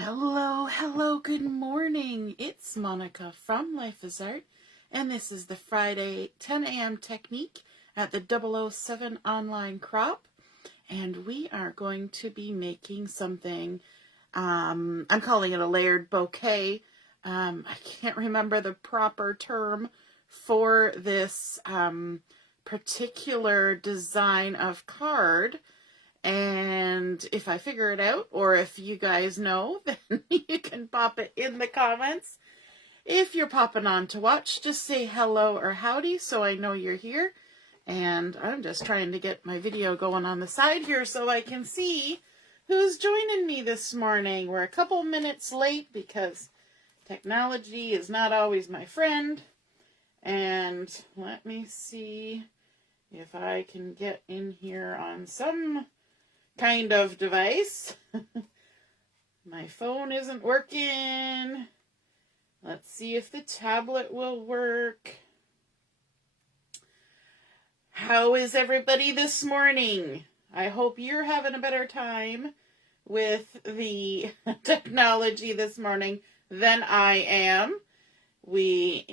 Hello, good morning. It's Monica from Life is Art, and this is the Friday 10 a.m. technique at the 007 online crop. And we are going to be making something, I'm calling it a layered bouquet. I can't remember the proper term for this particular design of card. And if I figure it out, or if you guys know, then you can pop it in the comments. If you're popping on to watch, just say hello or howdy so I know you're here. And I'm just trying to get my video going on the side here so I can see who's joining me this morning. We're a couple minutes late because technology is not always my friend. And let me see if I can get in here on some kind of device. My phone isn't working. Let's see if the tablet will work. How is everybody this morning? I hope you're having a better time with the technology this morning than I am. We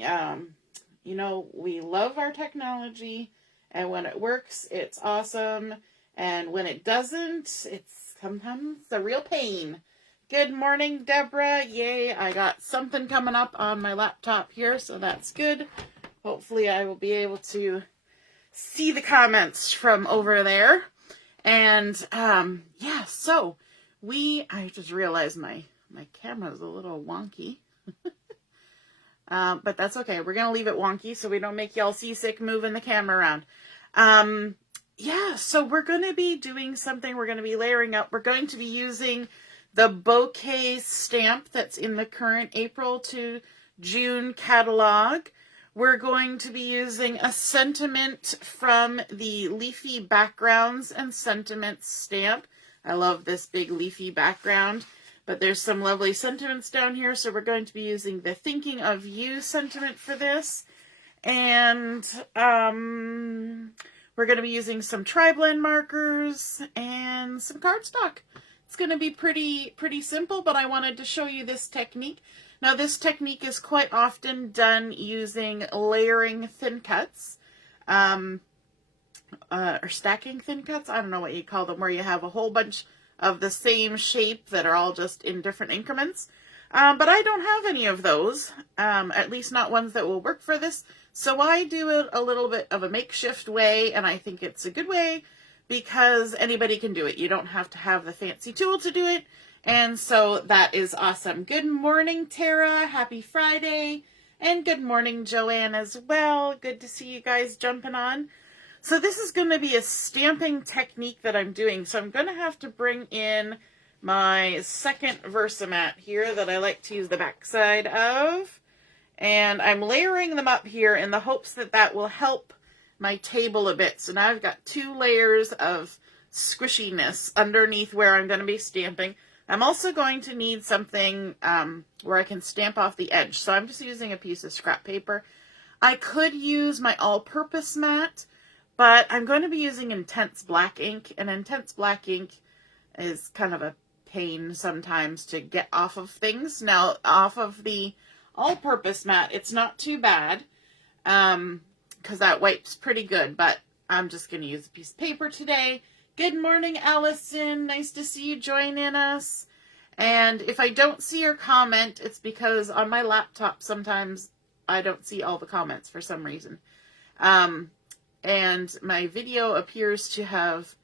love our technology, and when it works, it's awesome. And when it doesn't, it's sometimes a real pain. Good morning, Deborah. Yay, I got something coming up on my laptop here, so that's good. Hopefully I will be able to see the comments from over there. And, so I just realized my camera's a little wonky. But that's okay. We're going to leave it wonky so we don't make y'all seasick moving the camera around. So we're going to be doing something. We're going to be layering up. We're going to be using the Bouquet stamp that's in the current April to June catalog. We're going to be using a sentiment from the Leafy Backgrounds and Sentiments stamp. I love this big leafy background, but there's some lovely sentiments down here. So we're going to be using the Thinking of You sentiment for this. And, we're going to be using some tri-blend markers and some cardstock. It's going to be pretty simple, but I wanted to show you this technique. Now, this technique is quite often done using layering thin cuts, or stacking thin cuts. I don't know what you call them, where you have a whole bunch of the same shape that are all just in different increments. But I don't have any of those, at least not ones that will work for this. So I do it a little bit of a makeshift way, and I think it's a good way because anybody can do it. You don't have to have the fancy tool to do it, and so that is awesome. Good morning, Tara. Happy Friday. And good morning, Joanne, as well. Good to see you guys jumping on. So this is going to be a stamping technique that I'm doing. So I'm going to have to bring in my second Versamat here that I like to use the backside of. And I'm layering them up here in the hopes that that will help my table a bit. So now I've got 2 layers of squishiness underneath where I'm going to be stamping. I'm also going to need something where I can stamp off the edge. So I'm just using a piece of scrap paper. I could use my all-purpose mat, but I'm going to be using intense black ink. And intense black ink is kind of a pain sometimes to get off of things. Now, off of the all-purpose mat, it's not too bad because that wipes pretty good, but I'm just going to use a piece of paper today. Good morning, Allison. Nice to see you joining us. And if I don't see your comment, it's because on my laptop sometimes I don't see all the comments for some reason. And my video appears to have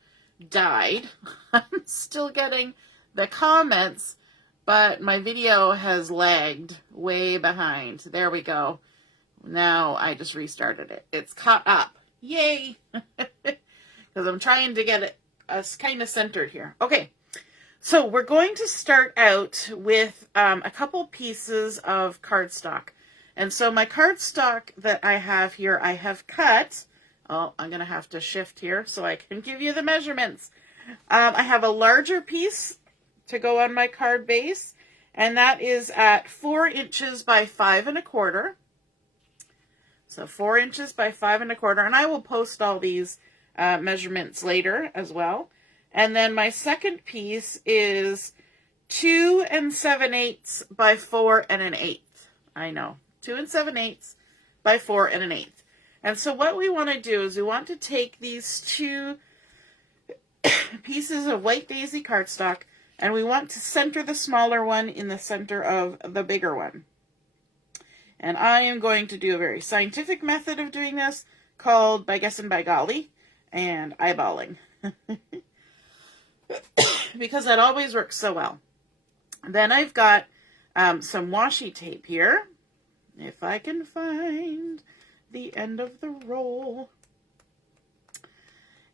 died. I'm still getting the comments, but my video has lagged way behind. There we go. Now I just restarted it. It's caught up. Yay! Because I'm trying to get it kind of centered here. Okay, so we're going to start out with a couple pieces of cardstock. And so my cardstock that I have here, I have cut. Oh, I'm going to have to shift here so I can give you the measurements. I have a larger piece to go on my card base, and that is at 4 inches by 5 1/4. So 4 inches by 5 1/4, and I will post all these measurements later as well. And then my second piece is 2 7/8 by 4 1/8. I know, 2 7/8 by 4 1/8. And so what we want to do is we want to take these two pieces of white daisy cardstock, and we want to center the smaller one in the center of the bigger one. And I am going to do a very scientific method of doing this called by guessing by golly and eyeballing. Because that always works so well. Then I've got some washi tape here. If I can find the end of the roll.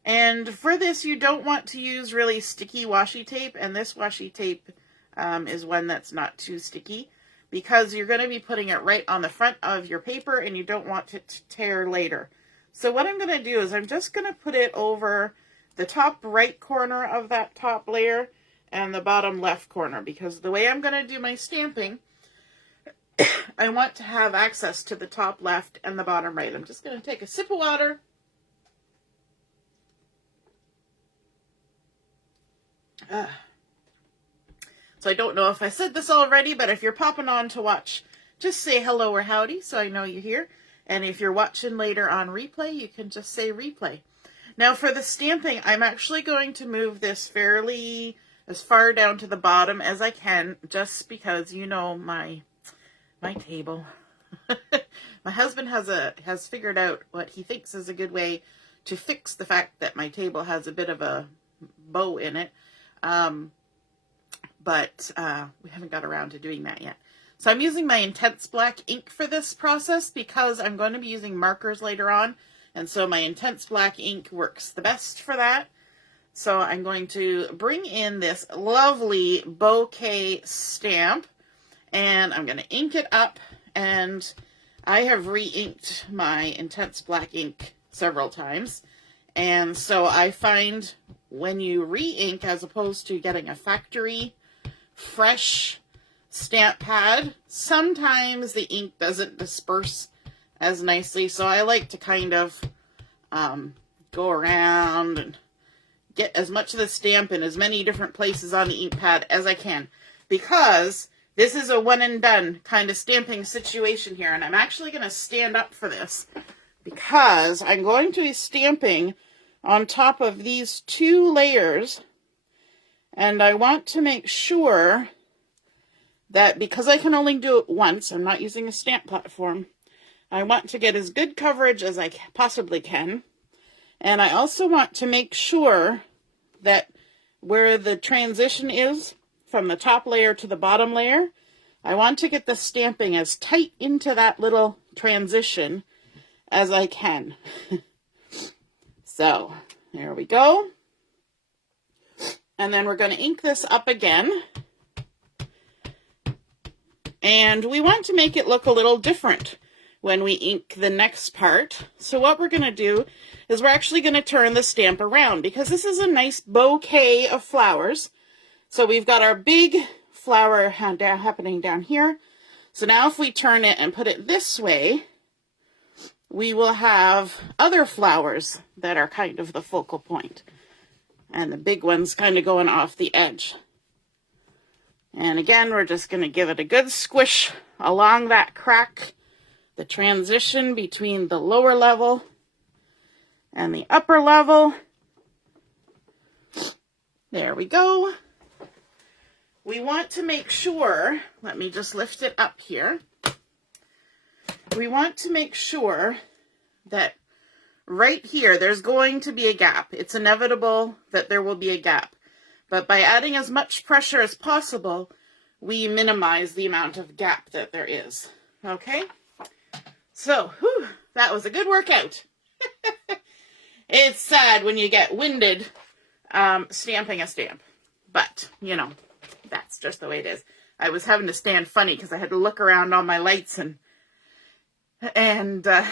And for this, you don't want to use really sticky washi tape. And this washi tape is one that's not too sticky, because you're going to be putting it right on the front of your paper and you don't want it to tear later. So what I'm going to do is I'm just going to put it over the top right corner of that top layer and the bottom left corner, because the way I'm going to do my stamping, I want to have access to the top left and the bottom right. I'm just going to take a sip of water. So I don't know if I said this already, but if you're popping on to watch, just say hello or howdy so I know you're here. And if you're watching later on replay, you can just say replay. Now for the stamping, I'm actually going to move this fairly as far down to the bottom as I can, just because, you know, my table. My husband has figured out what he thinks is a good way to fix the fact that my table has a bit of a bow in it. But we haven't got around to doing that yet. So I'm using my intense black ink for this process because I'm going to be using markers later on. And so my intense black ink works the best for that. So I'm going to bring in this lovely Bouquet stamp and I'm going to ink it up. And I have re-inked my intense black ink several times. And so I find when you re-ink, as opposed to getting a factory fresh stamp pad, sometimes the ink doesn't disperse as nicely. So I like to kind of go around and get as much of the stamp in as many different places on the ink pad as I can, because this is a one and done kind of stamping situation here. And I'm actually going to stand up for this because I'm going to be stamping on top of these two layers. And I want to make sure that, because I can only do it once, I'm not using a stamp platform, I want to get as good coverage as I possibly can. And I also want to make sure that where the transition is from the top layer to the bottom layer, I want to get the stamping as tight into that little transition as I can. So there we go. And then we're going to ink this up again. And we want to make it look a little different when we ink the next part. So what we're going to do is we're actually going to turn the stamp around, because this is a nice bouquet of flowers. So we've got our big flower happening down here. So now if we turn it and put it this way, we will have other flowers that are kind of the focal point. And the big one's kind of going off the edge. And again, we're just going to give it a good squish along that crack, the transition between the lower level and the upper level. There we go. We want to make sure, let me just lift it up here. We want to make sure that right here, there's going to be a gap. It's inevitable that there will be a gap. But by adding as much pressure as possible, we minimize the amount of gap that there is. Okay? So, whew, that was a good workout. It's sad when you get winded stamping a stamp. But, you know, that's just the way it is. I was having to stand funny because I had to look around on my lights and the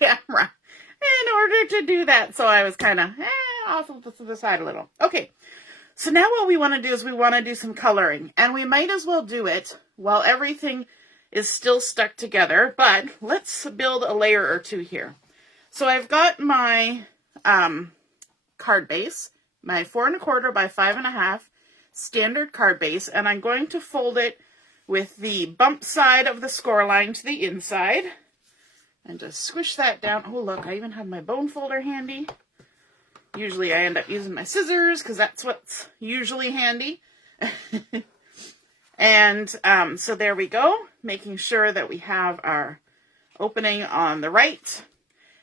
camera in order to do that. So I was kind of off to the side a little. Okay, so now what we want to do is we want to do some coloring. And we might as well do it while everything is still stuck together. But let's build a layer or two here. So I've got my card base, my 4 1/4 by 5 1/2 standard card base, and I'm going to fold it with the bump side of the score line to the inside. And just squish that down. Oh, look, I even have my bone folder handy. Usually I end up using my scissors because that's what's usually handy. And so there we go, making sure that we have our opening on the right.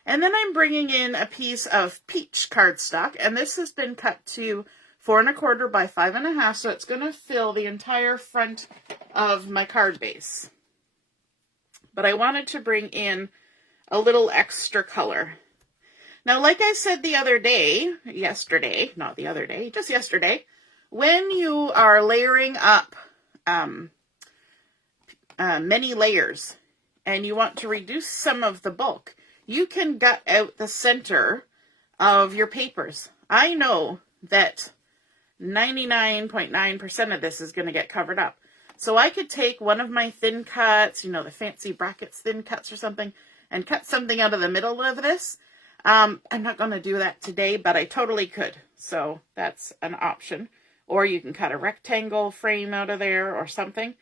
And then I'm bringing in a piece of peach cardstock, and this has been cut to 4 1/4 by 5 1/2, so it's going to fill the entire front of my card base. But I wanted to bring in a little extra color. Now, like I said the other day, yesterday, not the other day, just yesterday, when you are layering up many layers and you want to reduce some of the bulk, you can gut out the center of your papers. I know that 99.9% of this is going to get covered up. So I could take one of my thin cuts, you know, the fancy brackets thin cuts or something, and cut something out of the middle of this. I'm not going to do that today, but I totally could. So that's an option. Or you can cut a rectangle frame out of there or something.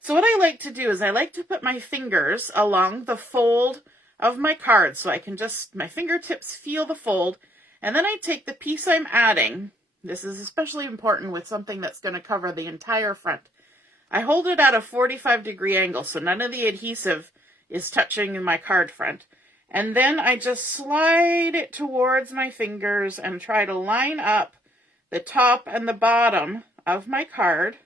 So what I like to do is I like to put my fingers along the fold of my card so I can just, my fingertips feel the fold. And then I take the piece I'm adding. This is especially important with something that's going to cover the entire front. I hold it at a 45-degree angle so none of the adhesive is touching my card front. And then I just slide it towards my fingers and try to line up the top and the bottom of my card.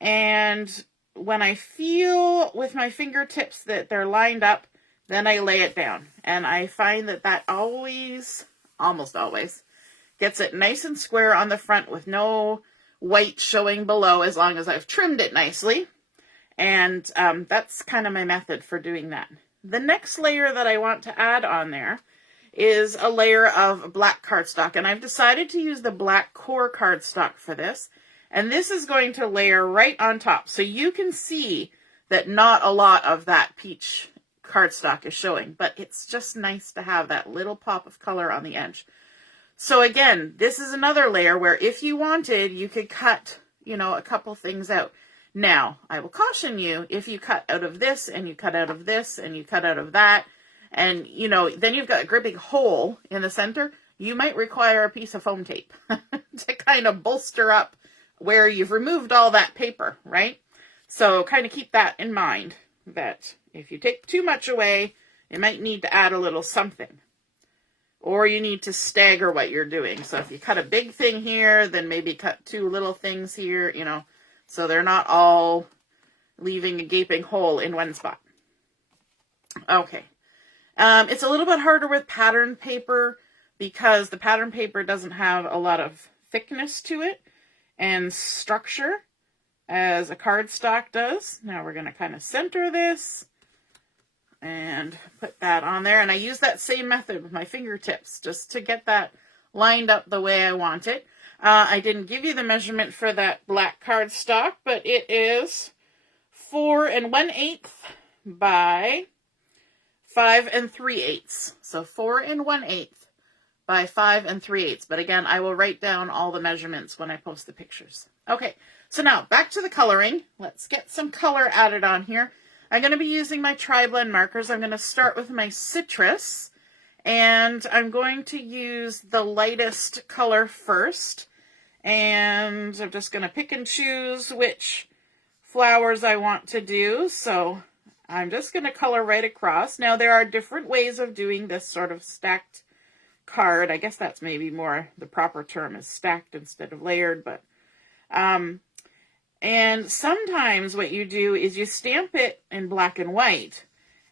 And when I feel with my fingertips that they're lined up, then I lay it down. And I find that that always, almost always, gets it nice and square on the front with no white showing below as long as I've trimmed it nicely. And that's kind of my method for doing that. The next layer that I want to add on there is a layer of black cardstock. And I've decided to use the black core cardstock for this. And this is going to layer right on top. So you can see that not a lot of that peach cardstock is showing. But it's just nice to have that little pop of color on the edge. So again, this is another layer where if you wanted, you could cut, you know, a couple things out. Now, I will caution you, if you cut out of this, and you cut out of this, and you cut out of that, and, you know, then you've got a great big hole in the center, you might require a piece of foam tape to kind of bolster up where you've removed all that paper, right? So kind of keep that in mind, that if you take too much away, you might need to add a little something. Or you need to stagger what you're doing. So if you cut a big thing here, then maybe cut 2 little things here, you know, so they're not all leaving a gaping hole in one spot. Okay. It's a little bit harder with pattern paper because the pattern paper doesn't have a lot of thickness to it and structure as a cardstock does. Now we're going to kind of center this and put that on there. And I use that same method with my fingertips just to get that lined up the way I want it. I didn't give you the measurement for that black cardstock, but it is 4 1/8 by 5 3/8. So 4 1/8 by 5 3/8. But again, I will write down all the measurements when I post the pictures. Okay, so now back to the coloring. Let's get some color added on here. I'm going to be using my tri-blend markers. I'm going to start with my citrus, and I'm going to use the lightest color first. And I'm just going to pick and choose which flowers I want to do. So I'm just going to color right across. Now there are different ways of doing this sort of stacked card. I guess that's maybe more the proper term is stacked instead of layered. But and sometimes what you do is you stamp it in black and white,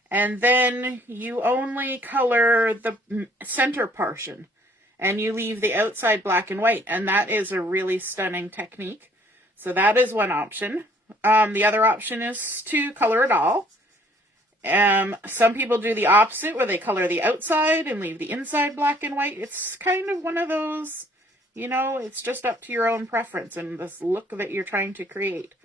and then you only color the center portion, and you leave the outside black and white, and that is a really stunning technique. So that is one option. The other option is to color it all. Some people do the opposite, where they color the outside and leave the inside black and white. It's kind of one of those, you know, it's just up to your own preference and this look that you're trying to create.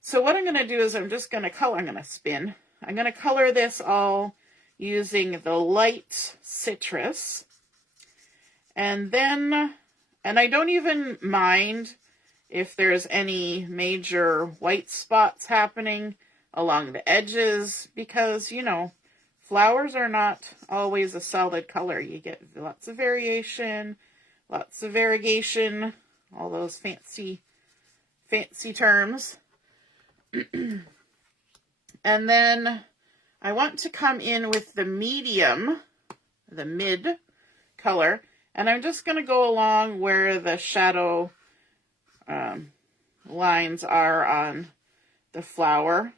So what I'm going to do is I'm just going to color, I'm going to spin. I'm going to color this all using the light citrus. And then, and I don't even mind if there's any major white spots happening along the edges, because, you know, flowers are not always a solid color. You get lots of variation, lots of variegation, all those fancy terms. And then I want to come in with the medium, the mid color, and I'm just going to go along where the shadow lines are on the flower,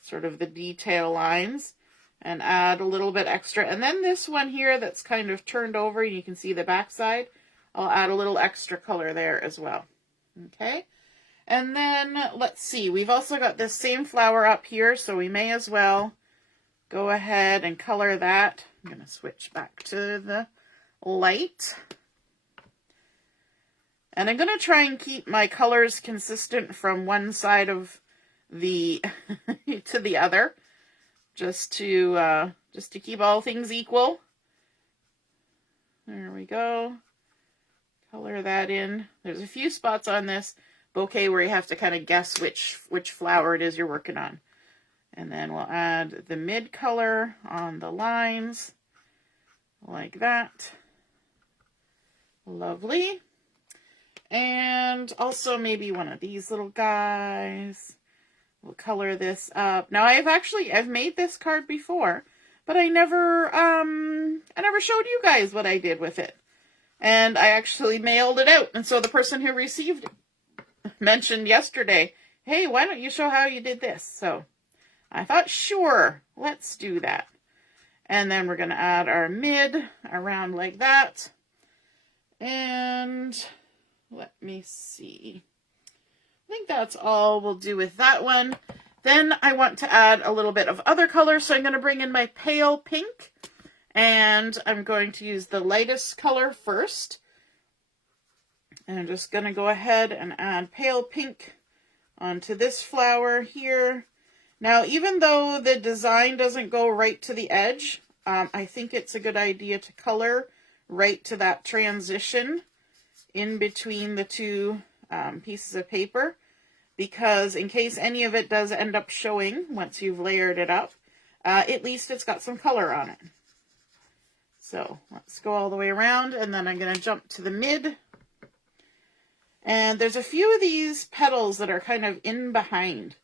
sort of the detail lines, and add a little bit extra. And then this one here that's kind of turned over, and you can see the backside, I'll add a little extra color there as well. Okay, and then let's see, we've also got this same flower up here, so we may as well go ahead and color that. I'm going to switch back to the light. And I'm going to try and keep my colors consistent from one side of the to the other, just to keep all things equal. There we go. Color that in. There's a few spots on this bouquet where you have to kind of guess which flower it is you're working on. And then we'll add the mid color on the lines, like that. Lovely. And also maybe one of these little guys. We'll color this up. Now I've made this card before, but I never showed you guys what I did with it. And I actually mailed it out. And so the person who received it mentioned yesterday, hey, why don't you show how you did this? So I thought, sure, let's do that. And then we're going to add our mid around like that. And let me see. I think that's all we'll do with that one. Then I want to add a little bit of other color, so I'm going to bring in my pale pink. And I'm going to use the lightest color first. And I'm just going to go ahead and add pale pink onto this flower here. Now, even though the design doesn't go right to the edge, I think it's a good idea to color right to that transition in between the two pieces of paper, because in case any of it does end up showing once you've layered it up, at least it's got some color on it. So let's go all the way around, and then I'm going to jump to the mid. And there's a few of these petals that are kind of in behind.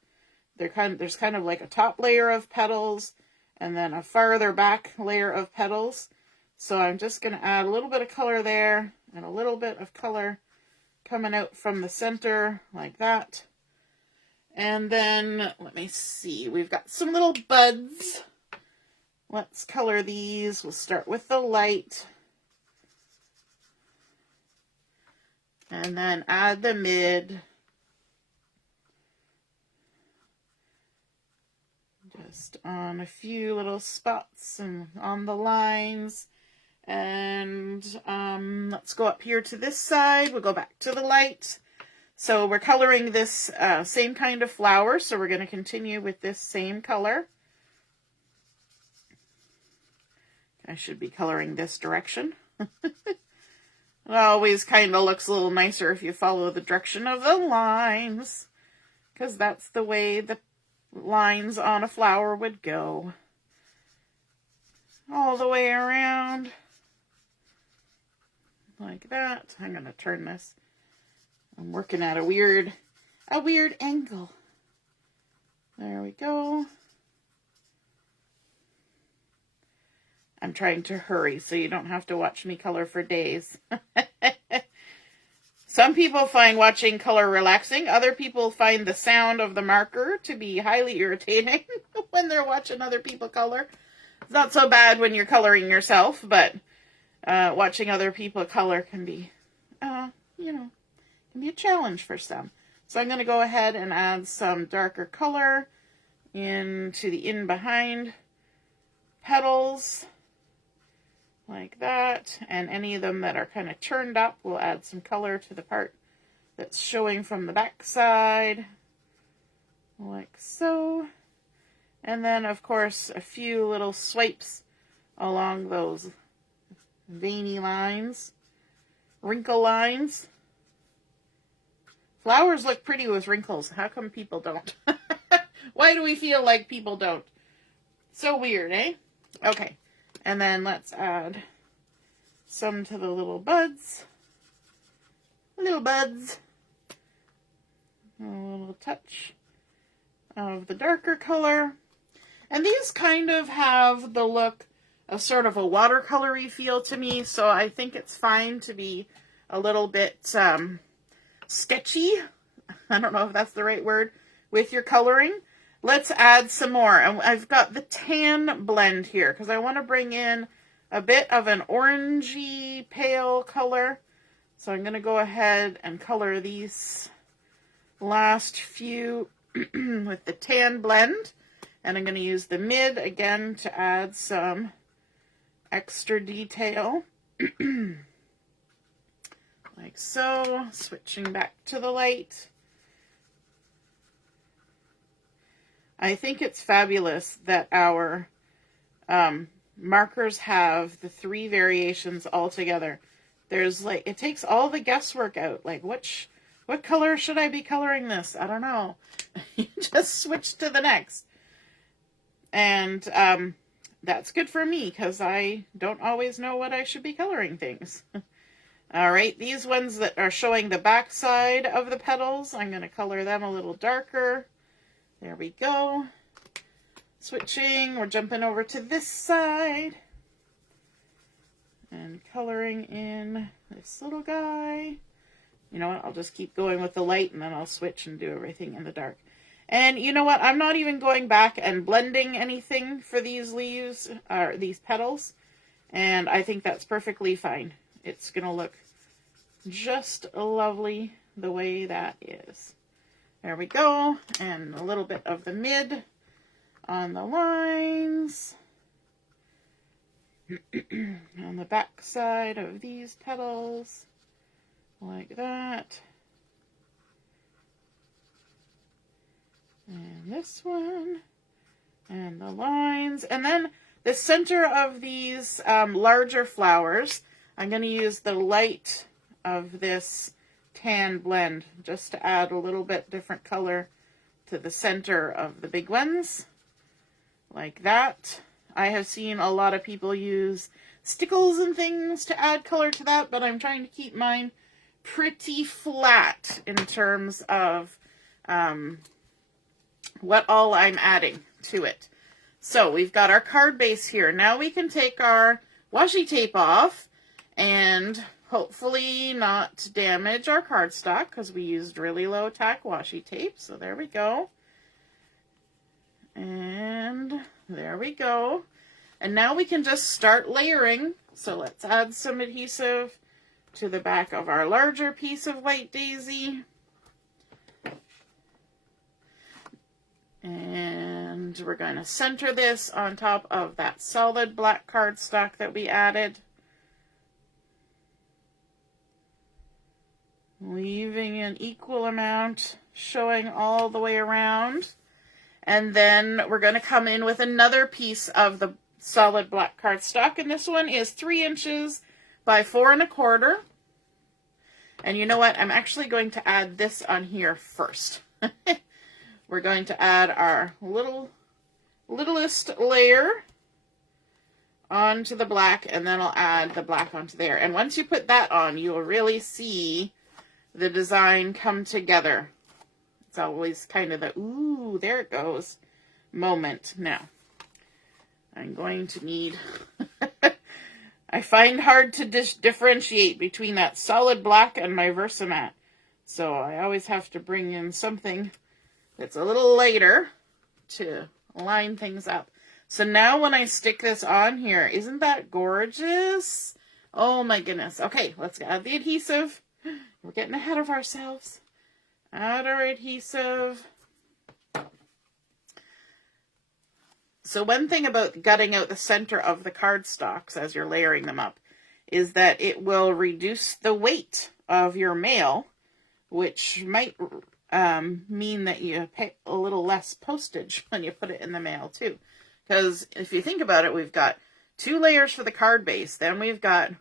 There's kind of like a top layer of petals and then a farther back layer of petals. So I'm just going to add a little bit of color there and a little bit of color coming out from the center like that. And then, let me see, we've got some little buds. Let's color these. We'll start with the light. And then add the mid. Just on a few little spots and on the lines. And let's go up here to this side. We'll go back to the light. So we're coloring this same kind of flower, so we're going to continue with this same color. I should be coloring this direction. It always kind of looks a little nicer if you follow the direction of the lines, because that's the way the lines on a flower would go. All the way around. Like that. I'm going to turn this. I'm working at a weird angle. There we go. I'm trying to hurry so you don't have to watch me color for days. Some people find watching color relaxing. Other people find the sound of the marker to be highly irritating when they're watching other people color. It's not so bad when you're coloring yourself, but watching other people color can be, can be a challenge for some. So I'm going to go ahead and add some darker color into the in behind petals. Like that, and any of them that are kind of turned up, we'll add some color to the part that's showing from the back side, like so. And then, of course, a few little swipes along those veiny lines, wrinkle lines. Flowers look pretty with wrinkles. How come people don't? Why do we feel like people don't? So weird, eh? Okay. And then let's add some to the little buds. Little buds. A little touch of the darker color. And these kind of have the look of sort of a watercolory feel to me, so I think it's fine to be a little bit sketchy. I don't know if that's the right word with your coloring. Let's add some more. And I've got the tan blend here because I want to bring in a bit of an orangey pale color. So I'm going to go ahead and color these last few with the tan blend. And I'm going to use the mid again to add some extra detail. Like so. Switching back to the light. I think it's fabulous that our markers have the 3 variations all together. There's like, it takes all the guesswork out. Like, what color should I be coloring this? I don't know. You just switch to the next. And that's good for me because I don't always know what I should be coloring things. All right, these ones that are showing the back side of the petals, I'm going to color them a little darker. There we go. Switching, we're jumping over to this side. And coloring in this little guy. You know what, I'll just keep going with the light and then I'll switch and do everything in the dark. And you know what, I'm not even going back and blending anything for these leaves, or these petals. And I think that's perfectly fine. It's going to look just lovely the way that is. There we go. And a little bit of the mid on the lines. On the back side of these petals. Like that. And this one. And the lines. And then the center of these larger flowers, I'm going to use the light of this tan blend just to add a little bit different color to the center of the big ones. Like that. I have seen a lot of people use stickles and things to add color to that, but I'm trying to keep mine pretty flat in terms of what all I'm adding to it. So we've got our card base here. Now we can take our washi tape off and hopefully not damage our cardstock because we used really low tack washi tape. So there we go. And there we go. And now we can just start layering. So let's add some adhesive to the back of our larger piece of white daisy. And we're going to center this on top of that solid black cardstock that we added. Leaving an equal amount showing all the way around. And then we're going to come in with another piece of the solid black cardstock. And this one is 3 inches by 4 1/4. And you know what? I'm actually going to add this on here first. We're going to add our littlest layer onto the black, and then I'll add the black onto there. And once you put that on, you will really see the design come together. It's always kind of the, ooh, there it goes moment. Now, I'm going to need, I find hard to differentiate between that solid black and my Versamat. So I always have to bring in something that's a little lighter to line things up. So now when I stick this on here, isn't that gorgeous? Oh my goodness. Okay, let's add the adhesive. We're getting ahead of ourselves. Add our adhesive. So one thing about gutting out the center of the cardstocks as you're layering them up is that it will reduce the weight of your mail, which might mean that you pay a little less postage when you put it in the mail too. Because if you think about it, we've got 2 layers for the card base. Then we've got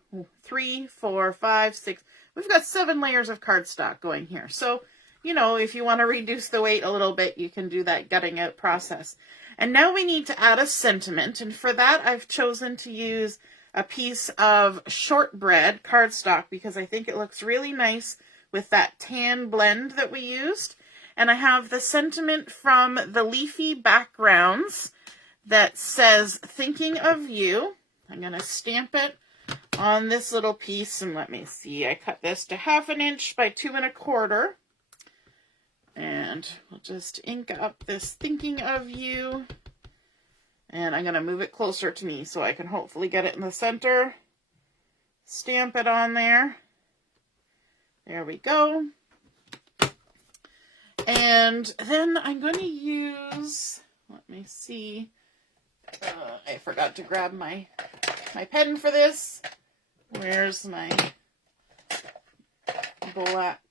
3, 4, 5, 6. We've got 7 layers of cardstock going here. So you know, if you want to reduce the weight a little bit, you can do that gutting out process. And now we need to add a sentiment, and for that I've chosen to use a piece of Shortbread cardstock because I think it looks really nice with that tan blend that we used. And I have the sentiment from the Leafy Backgrounds that says, "Thinking of you." I'm going to stamp it on this little piece, and let me see, I cut this to 1/2 inch by 2 1/4. And we'll just ink up this "Thinking of you." And I'm going to move it closer to me so I can hopefully get it in the center. Stamp it on there. There we go. And then I'm going to use, let me see, I forgot to grab my pen for this. Where's my black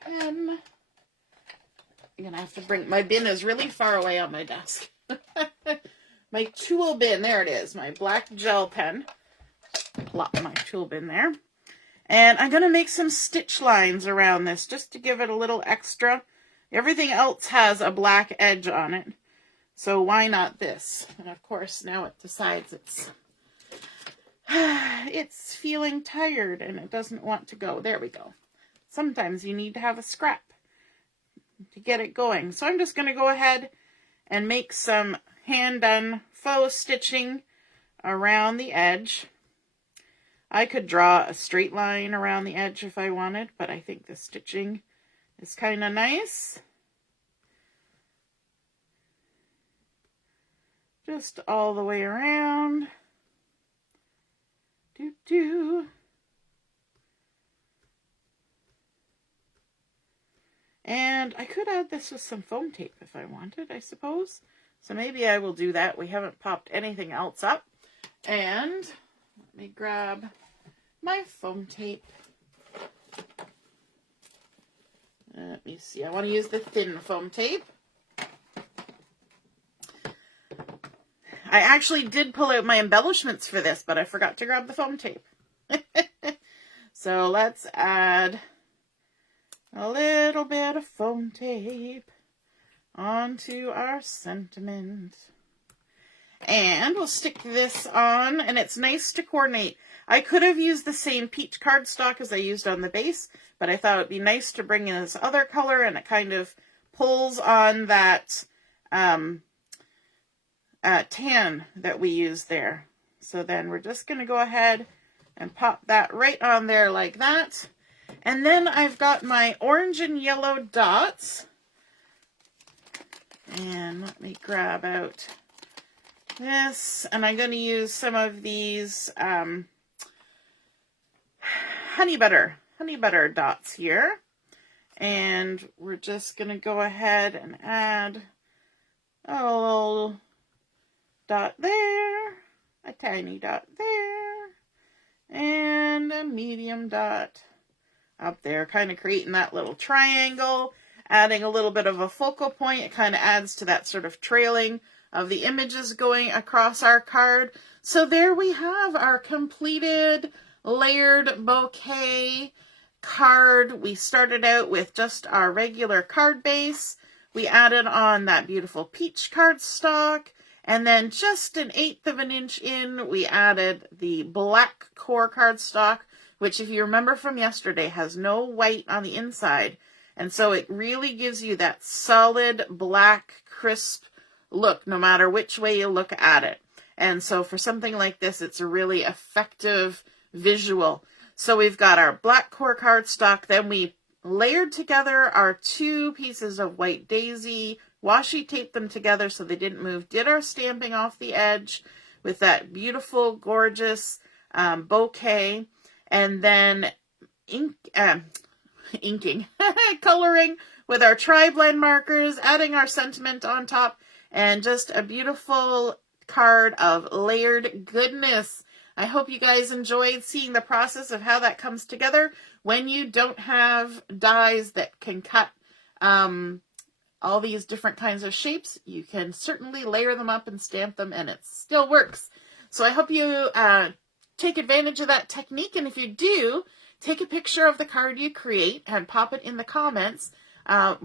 pen? I'm going to have to bring, my bin is really far away on my desk. My tool bin, there it is, my black gel pen. Plop my tool bin there. And I'm going to make some stitch lines around this just to give it a little extra. Everything else has a black edge on it, so why not this? And of course now it decides it's feeling tired and it doesn't want to go. There we go. Sometimes you need to have a scrap to get it going. So I'm just going to go ahead and make some hand-done faux stitching around the edge. I could draw a straight line around the edge if I wanted, but I think the stitching is kind of nice. Just all the way around. Doo-doo. And I could add this with some foam tape if I wanted, I suppose. So maybe I will do that. We haven't popped anything else up. And let me grab my foam tape. Let me see. I want to use the thin foam tape. I actually did pull out my embellishments for this, but I forgot to grab the foam tape. So let's add a little bit of foam tape onto our sentiment. And we'll stick this on, and it's nice to coordinate. I could have used the same peach cardstock as I used on the base, but I thought it'd be nice to bring in this other color, and it kind of pulls on that tan that we used there. So then we're just going to go ahead and pop that right on there like that. And then I've got my orange and yellow dots. And let me grab out this, and I'm going to use some of these honey butter dots here, and we're just going to go ahead and add a little dot there, a tiny dot there, and a medium dot up there, kind of creating that little triangle, adding a little bit of a focal point. It kind of adds to that sort of trailing of the images going across our card. So there we have our completed layered bouquet card. We started out with just our regular card base. We added on that beautiful peach cardstock, and then just 1/8 of an inch in, we added the black core cardstock, which, if you remember from yesterday, has no white on the inside. And so it really gives you that solid black crisp look no matter which way you look at it. And so for something like this, it's a really effective visual. So we've got our black core cardstock, then we layered together our 2 pieces of white daisy, washi taped them together so they didn't move, did our stamping off the edge with that beautiful, gorgeous bouquet, and then inking, coloring with our tri-blend markers, adding our sentiment on top, and just a beautiful card of layered goodness. I hope you guys enjoyed seeing the process of how that comes together. When you don't have dies that can cut all these different kinds of shapes, you can certainly layer them up and stamp them, and it still works. So I hope you take advantage of that technique. And if you do, take a picture of the card you create and pop it in the comments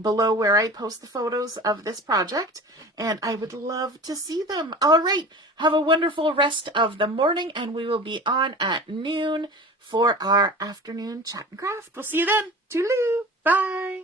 below where I post the photos of this project, and I would love to see them. All right, have a wonderful rest of the morning, and we will be on at noon for our afternoon chat and craft. We'll see you then. Toodaloo. Bye.